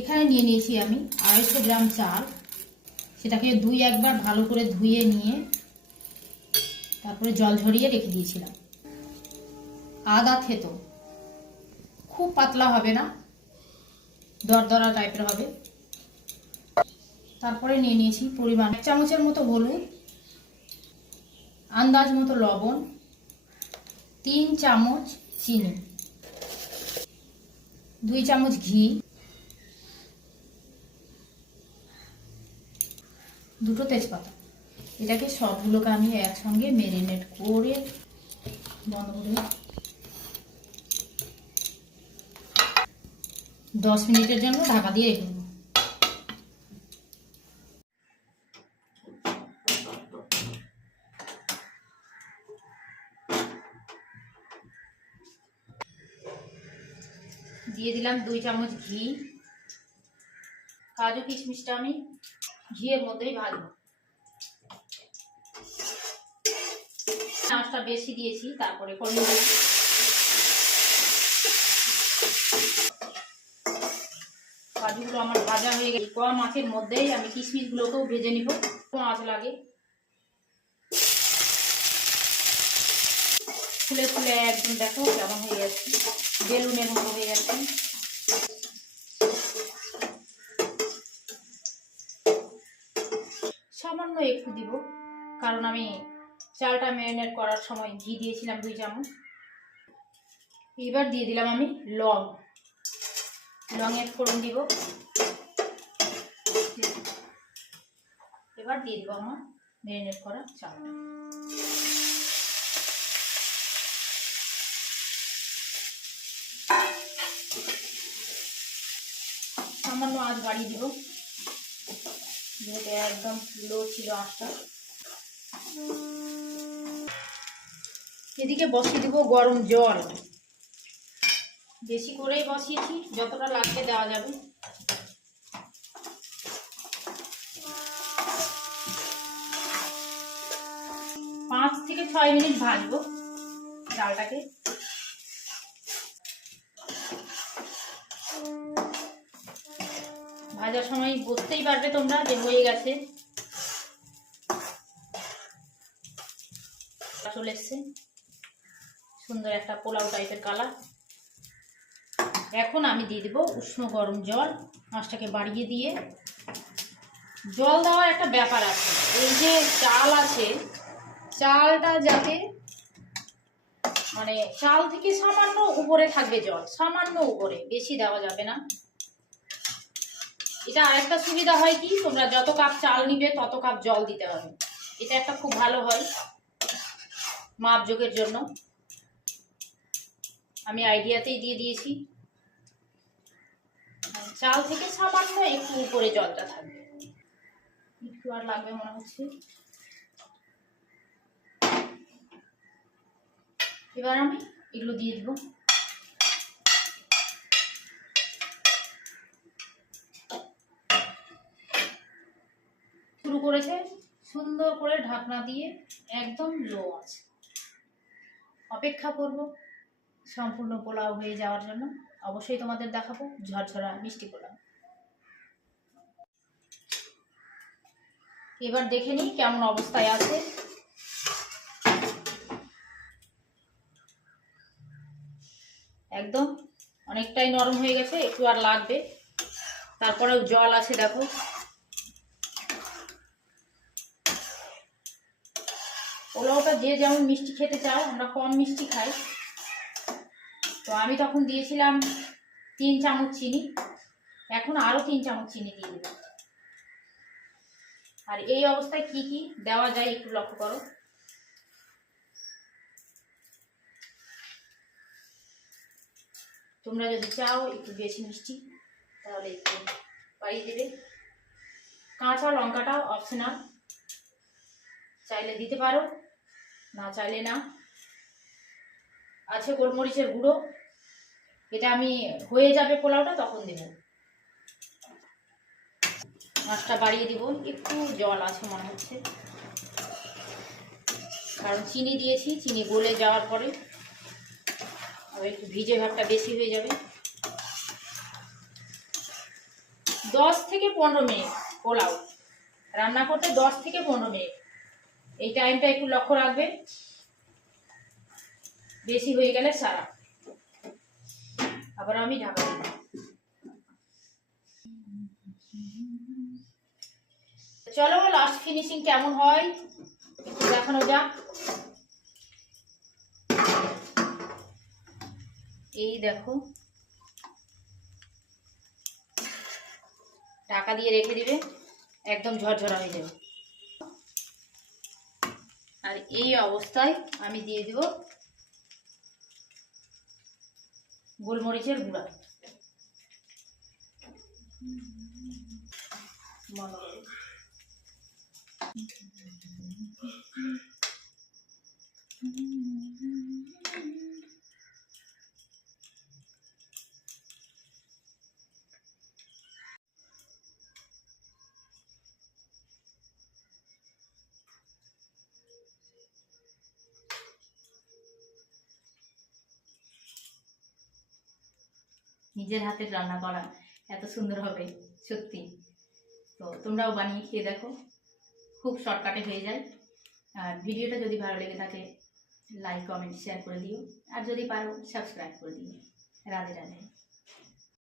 এখানে নিয়ে নিয়েছি আমি 250 গ্রাম চাল। সেটাকে একবার ভালো করে ধুয়ে নিয়ে তারপরে জল ঝরিয়ে রেখে দিয়েছিলাম। আদা থেতো, খুব পাতলা হবে না, দরদরা টাইপের হবে। তারপরে নিয়ে নিয়েছি পরিমাণ 1 চামচের মতো হলুদ, আন্দাজ মতো লবণ, 3 চামচ চিনি, 2 চামচ ঘি, 2টো তেজপাতা। এটাকে সবগুলোকে আমি একসঙ্গে ম্যারিনেট করে বন্ধ করে 10 মিনিটের জন্য ঢাকা দিয়ে রেখে দেবো। দিয়ে দিলাম 2 চামচ ঘি। কাজু কিশমিশটা আমি ঘিয়ের মধ্যেই ভাজবো। আঁচটা বেশি দিয়েছি, তারপরে কমিয়ে কাজুগুলো আমার ভাজা হয়ে গেছে। কম আঁচের মধ্যেই আমি কিশমিশগুলোকেও ভেজে নিব। কম আঁচ লাগে, ফুলে ফুলে একদম দেখো কেমন হয়ে যাচ্ছে, বেলুনের মতো হয়ে যাচ্ছে। সামান্য একটু দিব, কারণ আমি চালটা ম্যারিনেট করার সময় ঘি দিয়েছিলাম 2 চামচ। এবার দিয়ে দিলাম আমি লংয়ের ফোড়ন দিব। এবার দিয়ে দিব আমার ম্যারিনেট করা চালটা। সামান্য আঁচ বাড়িয়ে দিব, যেহেতু একদম লো ছিল আঁচটা। এদিকে বসিয়ে দিব গরম জল। বেশি করেই বসিয়েছি, যতটা লাগবে দেওয়া যাবে। পাঁচ থেকে 6 মিনিট ভাজবো ডালটাকে। ভাজার সময় বুঝতেই পারবে তোমরা যে হয়ে গেছে, চলে এসছে সুন্দর একটা পোলাও টাইপের কালার। এখন আমি দিয়ে দিব উষ্ণ গরম জল। মাছটাকে বাড়িয়ে দিয়ে, জল দেওয়ার একটা ব্যাপার আছে। এই যে চাল আছে, চালটা যাতে মানে চাল থেকে সামান্য উপরে থাকবে জল, সামান্য উপরে, বেশি দেওয়া যাবে না। এটা আরেকটা সুবিধা হয় কি, তোমরা যত কাপ চাল নিবে তত কাপ জল দিতে হবে। এটা একটা খুব ভালো হয় মাপযোগের জন্য। আমি আইডিয়াতেই দিয়ে দিয়েছি। চাল থেকে সামান্য একটু উপরে জলটা থাকবে, একটু আর লাগবে মনে হচ্ছে। এবার আমি এগুলো দিয়ে দিব। শুরু করেছে, সুন্দর করে ঢাকনা দিয়ে একদম লো আছে। অপেক্ষা করব সম্পূর্ণ পোলাও হয়ে যাওয়ার জন্য। অবশ্যই তোমাদের দেখাবো ঝরঝরা মিষ্টি পোলাও। এবার দেখে নিই কেমন অবস্থায় আছে। একদম অনেকটাই নরম হয়ে গেছে, একটু আর লাগবে। তারপরেও জল আছে দেখো। পোলাওটা যে যেমন মিষ্টি খেতে চাও, আমরা কম মিষ্টি খাই, তো আমি তখন দিয়েছিলাম 3 চামচ চিনি। এখন আরো 3 চামচ চিনি দিয়ে দেব। আর এই অবস্থায় কি কি দেওয়া যায় একটু লক্ষ্য করো। তোমরা যদি চাও একটু বেশি মিষ্টি, তাহলে একটু বাড়িয়ে দেবে। কাঁচা লঙ্কাটা অপশনাল, চাইলে দিতে পারো, না চাইলে না। আছে গোলমরিচের গুঁড়ো, এটা আমি হয়ে যাবে পোলাওটা তখন দেব। মাছটা বাড়িয়ে দিব, একটু জল আছে মনে হচ্ছে, কারণ চিনি দিয়েছি। চিনি গলে যাওয়ার পরে একটু ভিজে ভাবটা বেশি হয়ে যাবে। 10 থেকে 15 মিনিট পোলাও রান্না করতে 10 থেকে 15 মিনিট। এই টাইমটা একটু লক্ষ্য রাখবে, বেশি হয়ে গেলে সারা। আবার আমি ঢাকা দিব। চলো লাস্ট ফিনিশিং কেমন হয় একটু দেখানো যাক। এই দেখো, ঢাকা দিয়ে রেখে দিবে, একদম ঝরঝরা হয়ে যাবে। আর এই অবস্থায় আমি দিয়ে দেব গোলমরিচের গুঁড়া। নিজের হাতের রান্না করা এত সুন্দর হবে সত্যি। তো তোমরাও বানিয়ে খেয়ে দেখো, খুব শর্টকাটে হয়ে যায়। আর ভিডিওটা যদি ভালো লেগে থাকে লাইক কমেন্ট শেয়ার করে দিও, আর যদি পারো সাবস্ক্রাইব করে দিও। রাধে রাধে।